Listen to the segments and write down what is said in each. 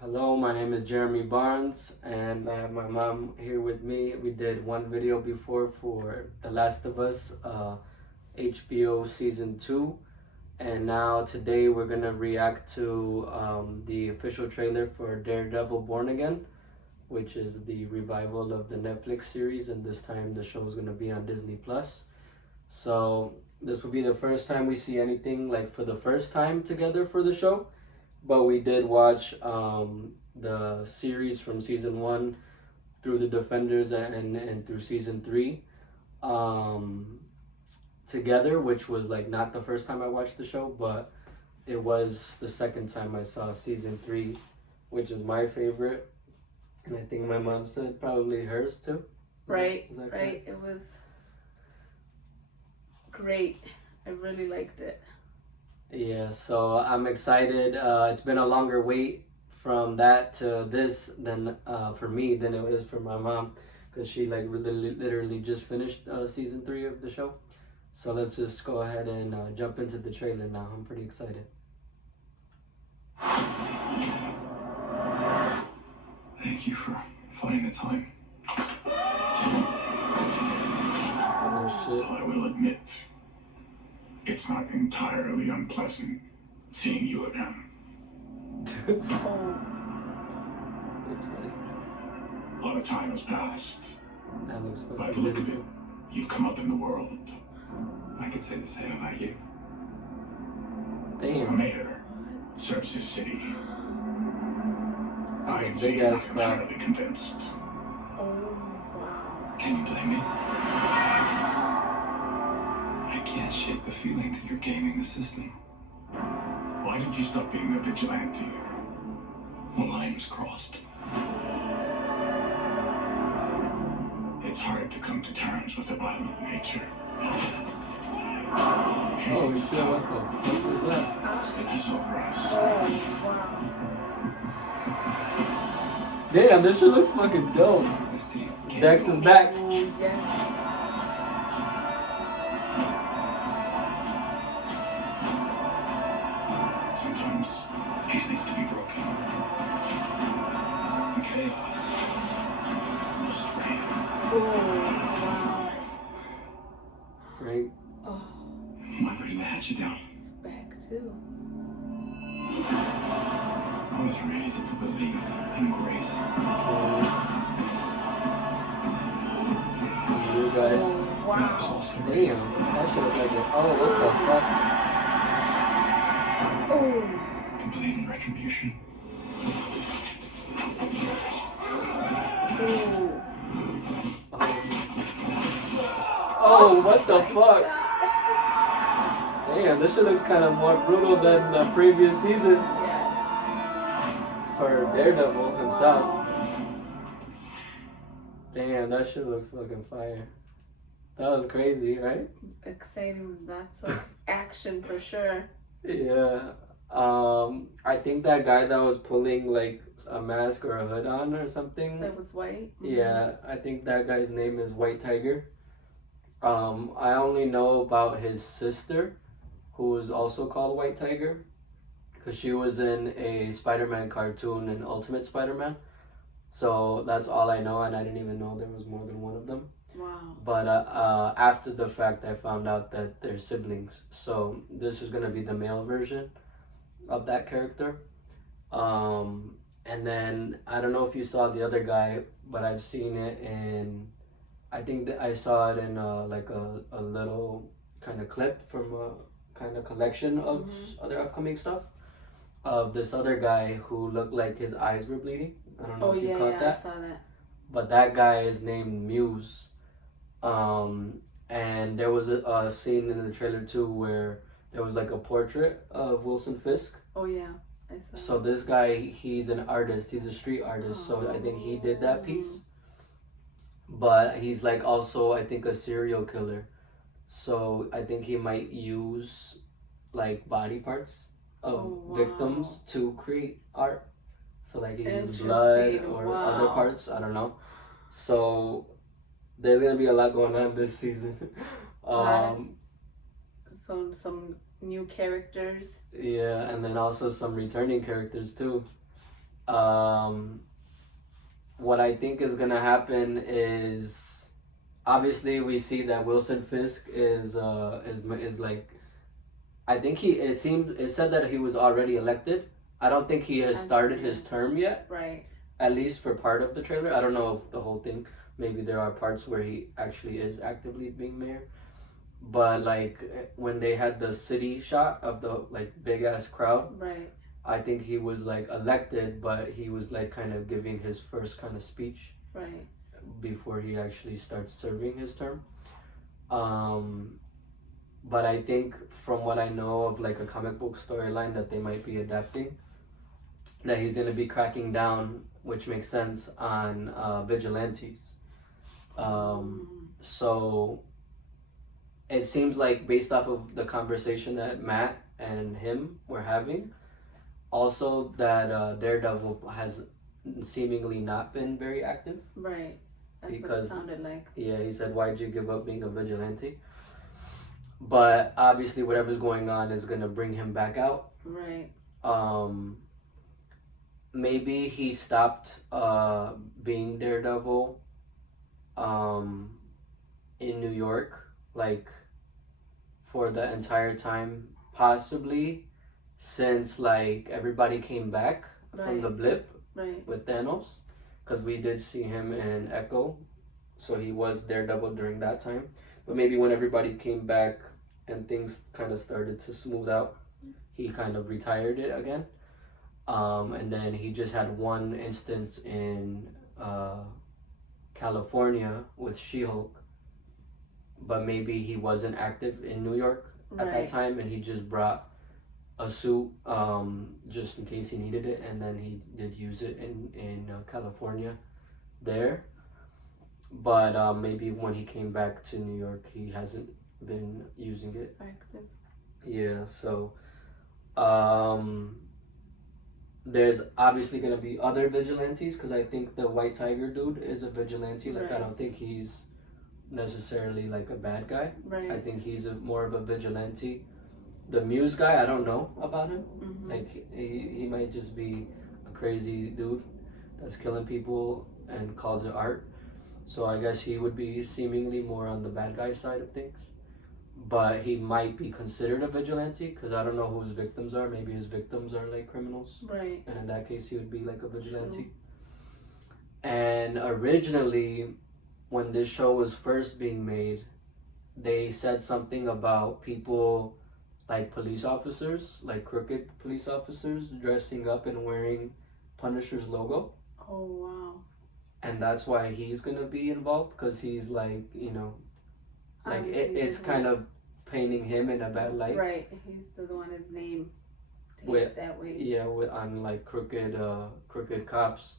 Hello, my name is Jeremy Barnes, and I have my mom here with me. We did one video before for The Last of Us, HBO Season 2, and now today we're gonna react to the official trailer for Daredevil Born Again, which is the revival of the Netflix series, and this time the show is gonna be on Disney Plus. So this will be the first time we see anything like for the first time together for the show, but we did watch the series from season 1 through the Defenders and through season 3 um, together, which was like not the first time I watched the show, but it was the second time I saw season 3, which is my favorite, and I think my mom said probably hers too. Right, Is that right. It was great. I really liked it. Yeah, so I'm excited. It's been a longer wait from that to this than for me than it is for my mom, because she like literally just finished season 3 of the show. So let's just go ahead and jump into the trailer now. I'm pretty excited. Thank you for finding the time. Oh shit. I will admit, it's not entirely unpleasant seeing you again. Oh, That's funny. A lot of time has passed. That looks By fucking the look of it, beautiful. you've come up in the world. I could say the same about you. The Damn. mayor serves his city. I can Big see you're ass not crowd. entirely convinced. oh, wow. Can you blame me? I can't shake the feeling that you're gaming the system. Why did you stop being a vigilante? The line was crossed. It's hard to come to terms with a violent nature. Oh shit, what the fuck was that? It has over us. Oh, wow. Damn, this shit looks fucking dope. Dex is back. Oh, yes. Sometimes peace needs to be broken. And chaos must reign. Oh, wow. Frank. Oh, I'm ready to hatch it down. it's back too. I was raised to believe in grace. You guys. Oh, But I was wow. also Damn, raised that shit look like it. Oh, what the fuck? Oh, to believe in retribution. oh. Oh, what the My fuck? gosh. Damn, this shit looks kind of more brutal than the previous season Yes. for Daredevil himself. Wow. Damn, that shit looks fucking fire. That was crazy, right? Exciting. Lots of action for sure. Yeah. I think that guy that was pulling like a mask or a hood on or something. That was white. Yeah, I think that guy's name is White Tiger. I only know about his sister, who was also called White Tiger, because she was in a Spider-Man cartoon in Ultimate Spider-Man. So that's all I know, and I didn't even know there was more than one of them. Wow. But after the fact, I found out that they're siblings. So this is gonna be the male version of that character. And then I don't know if you saw the other guy, but I've seen it in. I think that I saw it in like a little kind of clip from a kind of collection of other upcoming stuff of this other guy who looked like his eyes were bleeding. I don't know Oh, if you yeah, caught yeah, that. I saw that. But that guy is named Muse. And there was a scene in the trailer too where there was like a portrait of Wilson Fisk. Oh, yeah, I saw So this guy, he's an artist. He's a street artist. So I think he did that piece. But he's like also, I think, a serial killer. So I think he might use like body parts of victims to create art. So like he uses blood or other parts. I don't know. So there's gonna be a lot going on this season. Some new characters. Yeah, and then also some returning characters too. What I think is gonna happen is obviously we see that Wilson Fisk is like, I think it said that he was already elected. I don't think he has started his term yet. Right. At least for part of the trailer. I don't know if the whole thing. Maybe there are parts where he actually is actively being mayor. But like when they had the city shot of the like big ass crowd, Right. I think he was like elected, but he was like kind of giving his first kind of speech Right. before he actually starts serving his term. But I think from what I know of like a comic book storyline that they might be adapting, that he's gonna be cracking down, which makes sense, on vigilantes. So it seems like based off of the conversation that Matt and him were having, also that Daredevil has seemingly not been very active. Right. That's Because what it sounded like. Yeah, he said, "Why'd you give up being a vigilante?" But obviously, whatever's going on is gonna bring him back out. Right. Maybe he stopped being Daredevil in New York, like for the entire time, possibly since like everybody came back from the blip Right. with Thanos, because we did see him in Echo, so he was Daredevil during that time. But maybe when everybody came back and things kind of started to smooth out, he kind of retired it again. And then he just had one instance in California with She-Hulk, but maybe he wasn't active in New York at that time, and he just brought a suit just in case he needed it, and then he did use it in California there. But maybe when he came back to New York, he hasn't been using it. Active. Yeah, so there's obviously gonna be other vigilantes, because I think the White Tiger dude is a vigilante. Like, I don't think he's necessarily like a bad guy. Right. I think he's more of a vigilante. The Muse guy, I don't know about him. Like, he might just be a crazy dude that's killing people and calls it art. So I guess he would be seemingly more on the bad guy side of things. But he might be considered a vigilante, because I don't know who his victims are. Maybe his victims are like criminals. Right. And in that case, he would be like a vigilante. And originally, when this show was first being made, they said something about people like police officers, like crooked police officers, dressing up and wearing Punisher's logo. Oh, wow. And that's why he's gonna be involved, because he's like, like it's kind of painting him in a bad light. Right. He doesn't want his name With, that way. Yeah, on like crooked cops.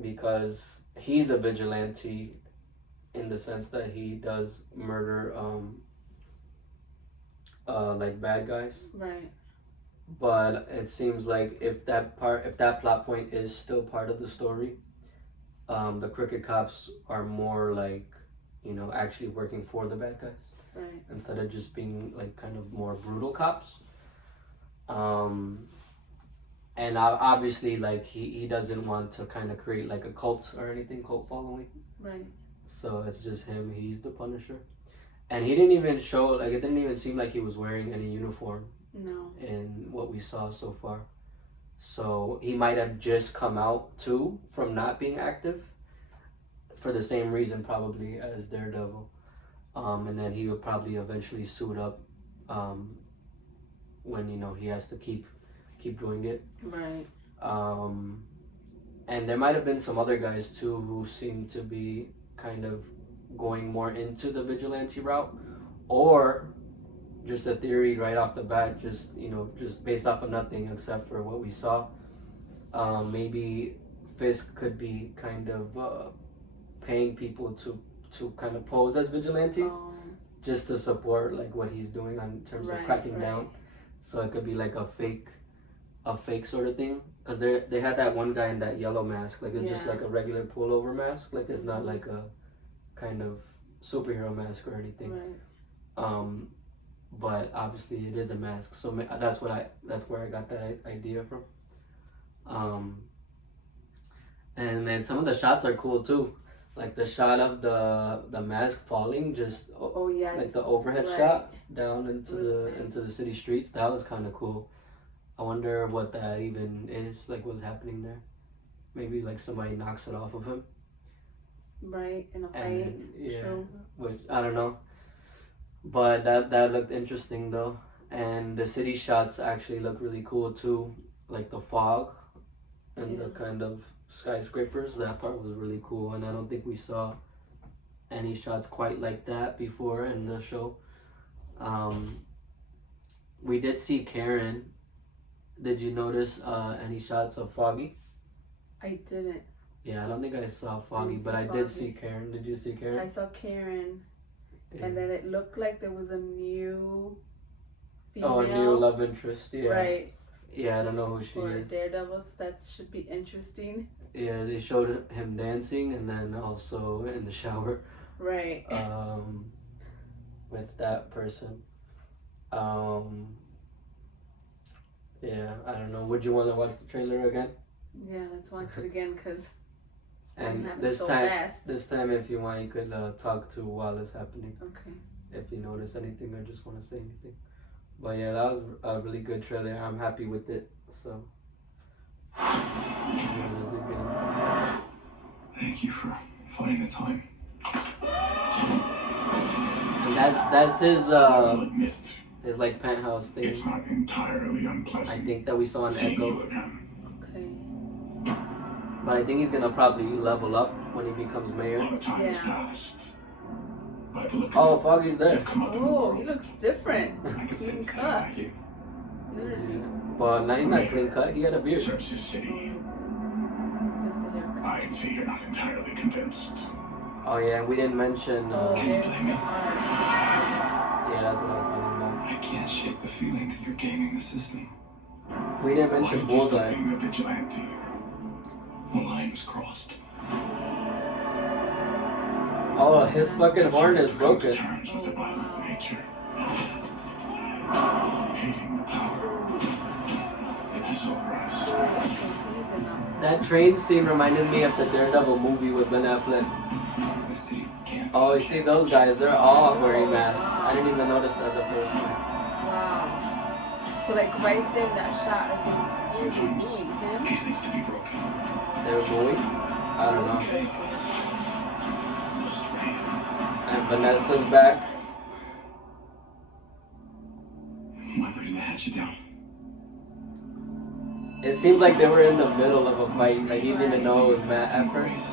Because he's a vigilante in the sense that he does murder like bad guys. Right. But it seems like if that plot point is still part of the story, the crooked cops are more like, actually working for the bad guys. Right. Instead of just being like kind of more brutal cops. And obviously, like, he doesn't want to kind of create like a cult or anything, cult following. Right. So it's just him. He's the Punisher. And he didn't even show, like, it didn't even seem like he was wearing any uniform. No. In what we saw so far. So he might have just come out too from not being active for the same reason probably as Daredevil. And then he would probably eventually suit up when he has to keep doing it. Right. And there might have been some other guys too who seem to be kind of going more into the vigilante route, or just a theory right off the bat, just based off of nothing except for what we saw. Maybe Fisk could be kind of paying people to kind of pose as vigilantes, just to support like what he's doing in terms of cracking down. So it could be like a fake sort of thing, because they had that one guy in that yellow mask, like it's just like a regular pullover mask, like it's not like a kind of superhero mask or anything. Right. But obviously it is a mask, so that's where I got that idea from. And then some of the shots are cool too, like the shot of the mask falling, just Oh yeah. like the overhead right. shot down into Really the nice. into the city streets. That was kind of cool. I wonder what that even is, like what's happening there. Maybe like somebody knocks it off of him. Right, in a fight. And then, yeah, True. which I don't know, but that looked interesting though. And the city shots actually look really cool too, like the fog and the kind of skyscrapers. That part was really cool, and I don't think we saw any shots quite like that before in the show. We did see Karen. Did you notice any shots of Foggy? I didn't. Yeah, I don't think I saw Foggy, didn't but see I did Foggy. see Karen. Did you see Karen? I saw Karen, Yeah. and then it looked like there was a new female. Oh, a new love interest. Yeah. Right. Yeah, I don't know who she For is. Daredevil, that should be interesting. Yeah, they showed him dancing, and then also in the shower. Right. With that person. Yeah, I don't know. Would you want to watch the trailer again? Yeah, let's watch it again because And I'm this so time, fast. this time, if you want, you could talk to while it's happening. Okay. If you notice anything or just want to say anything. But yeah, that was a really good trailer. I'm happy with it. So. It was a good. Thank you for finding the time. And that's his I'll admit, his like penthouse thing. it's not entirely I unpleasant think that we saw in seeing you Echo. again. Okay. But I think he's gonna probably level up when he becomes A mayor. lot of time has Yeah. passed. By the look Oh, of Foggy's it, there. you've come up in the Oh, world. he looks different. I can Clean sense that cut. about you. Literally. But now he's not clean cut. He had a beard. Serves his city. Just a haircut. I can see you're not entirely convinced. Oh yeah, we didn't mention. Oh, Can you there's blame the me? heart. Yeah, that's what I was talking about. I can't shake the feeling that you're gaming the system. We didn't Why mention did you stop Bullseye. being a vigilante? The line was crossed. Oh, his fucking horn is Come to broken. terms with the violent nature. Hating the power that is over us. He's enough. That train scene reminded me of the Daredevil movie with Ben Affleck. The city can't. Oh, you see those guys? They're all wearing masks. I didn't even notice that the first time. Wow. So like right there in that shot, I think Sometimes really him. peace needs to be broken. They were moving? I don't know. Just rain. And Vanessa's back. Why putting the hatchet down? It seemed like they were in the middle of a fight. Like he didn't even know it was Matt at first. Who's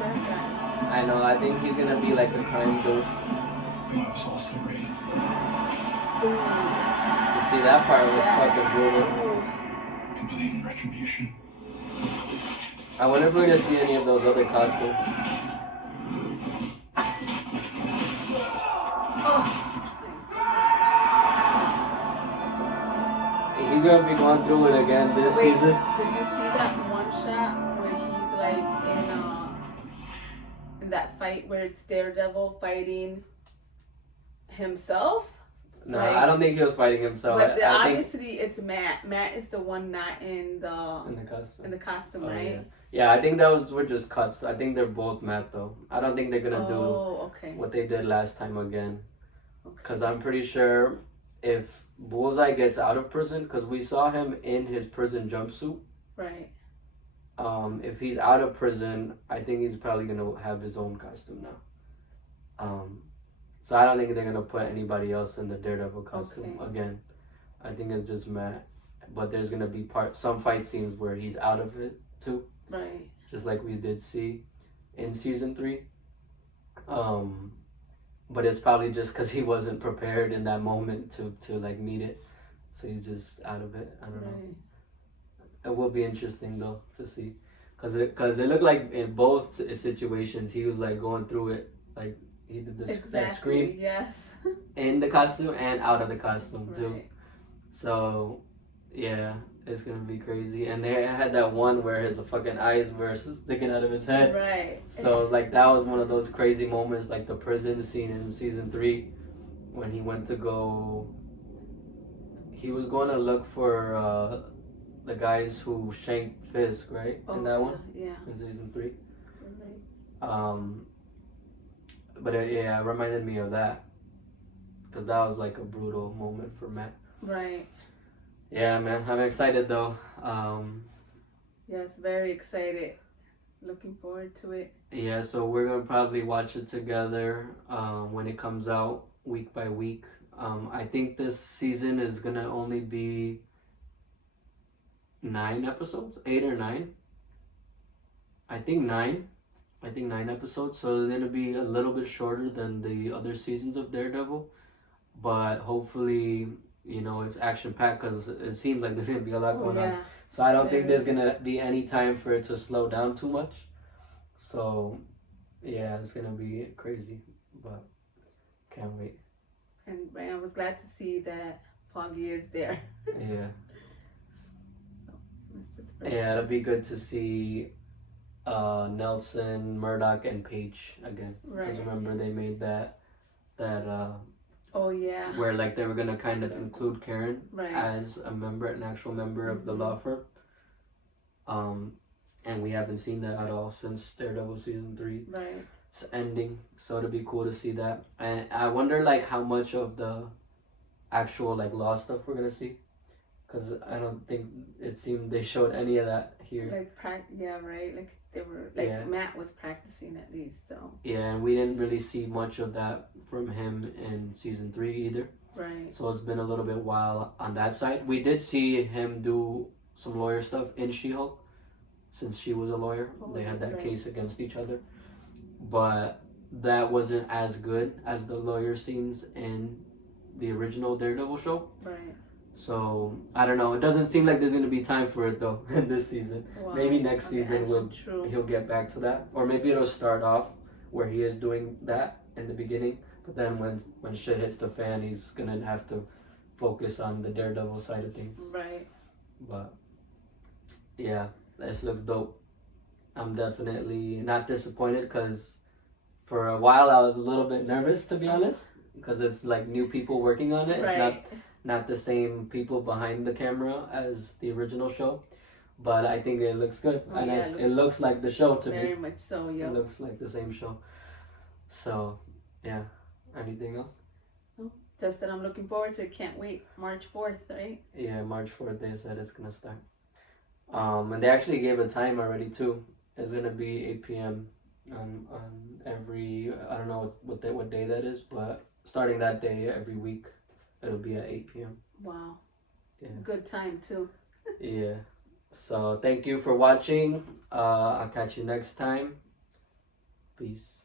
that guy? I know. I think he's gonna be like a crime dude. I was also raised You see, that part was fucking brutal. to believe in retribution. I wonder if we're gonna see any of those other costumes. He's gonna be going through it again this So wait, season. did you see that one shot where he's like in that fight where it's Daredevil fighting himself? No, Like- I don't think he was fighting himself. But I think obviously it's Matt. Matt is the one not in the costume. costume, Oh, right? yeah, I think those were just cuts. I think they're both Matt though. I don't think they're gonna do Oh, okay. what they did last time again. Okay. Because I'm pretty sure if Bullseye gets out of prison, because we saw him in his prison jumpsuit. Right. If he's out of prison, I think he's probably gonna have his own costume now. So I don't think they're gonna put anybody else in the Daredevil costume Okay. again. I think it's just Matt. But there's gonna be some fight scenes where he's out of it too, Right. just like we did see in season 3. But it's probably just because he wasn't prepared in that moment to like meet it, so he's just out of it. I don't know. Right. It will be interesting though to see, cause it looked like in both situations he was like going through it, like he did this that Exactly. scream Yes. in the costume and out of the costume too. Right. So yeah, it's gonna be crazy. And they had that one where his fucking eyes were sticking out of his head. Right. So like that was one of those crazy moments, like the prison scene in season 3, when he went to go. He was going to look for the guys who shanked Fisk, right? In that one, Yeah. in season 3. Right. But yeah, it reminded me of that because that was like a brutal moment for Matt. Right. Yeah, man, I'm excited though. Yes, very excited. Looking forward to it. Yeah, so we're gonna probably watch it together when it comes out week by week. I think this season is gonna only be 9 episodes, 8 or 9. I think 9. I think 9 episodes. So it's gonna be a little bit shorter than the other seasons of Daredevil, but hopefully, it's action packed because it seems like there's gonna be a lot going on. So I don't think there's gonna be any time for it to slow down too much. So yeah, it's gonna be crazy, but can't wait. And I was glad to see that Foggy is there. Yeah. So, Yeah, it'll be good to see Nelson, Murdoch, and Paige again. Because right. remember they made that Oh yeah. where like they were gonna kind of include Karen Right. as a member, an actual member of the law firm. And we haven't seen that at all since Daredevil season 3. Right. It's ending, so it'll be cool to see that. And I wonder like how much of the actual like law stuff we're gonna see, because I don't think it seemed they showed any of that here. Like yeah, right. Like they were like Yeah. Matt was practicing at least, so. Yeah, and we didn't really see much of that from him in season 3 either. Right. So it's been a little bit while on that side. We did see him do some lawyer stuff in She-Hulk, since she was a lawyer. They had that case against each other. But that wasn't as good as the lawyer scenes in the original Daredevil show. Right. So I don't know. It doesn't seem like there's gonna be time for it though in this season. Wow. Maybe next season True. he'll get back to that, or maybe it'll start off where he is doing that in the beginning. But then when shit hits the fan, he's gonna have to focus on the Daredevil side of things. Right. But yeah, this looks dope. I'm definitely not disappointed because for a while I was a little bit nervous, to be honest, because it's like new people working on it. Right. It's not the same people behind the camera as the original show, but I think it looks good. Oh, And yeah, it looks like the show to very me. much so, yo. It looks like the same show. So yeah, anything else? Just that I'm looking forward to it. Can't wait. March 4th, right? Yeah, March 4th they said it's gonna start. And they actually gave a time already too. It's gonna be 8 p.m. on every, I don't know what day that is, but starting that day every week it'll be at 8 p.m. Wow. Yeah. Good time too. Yeah. So thank you for watching. I'll catch you next time. Peace.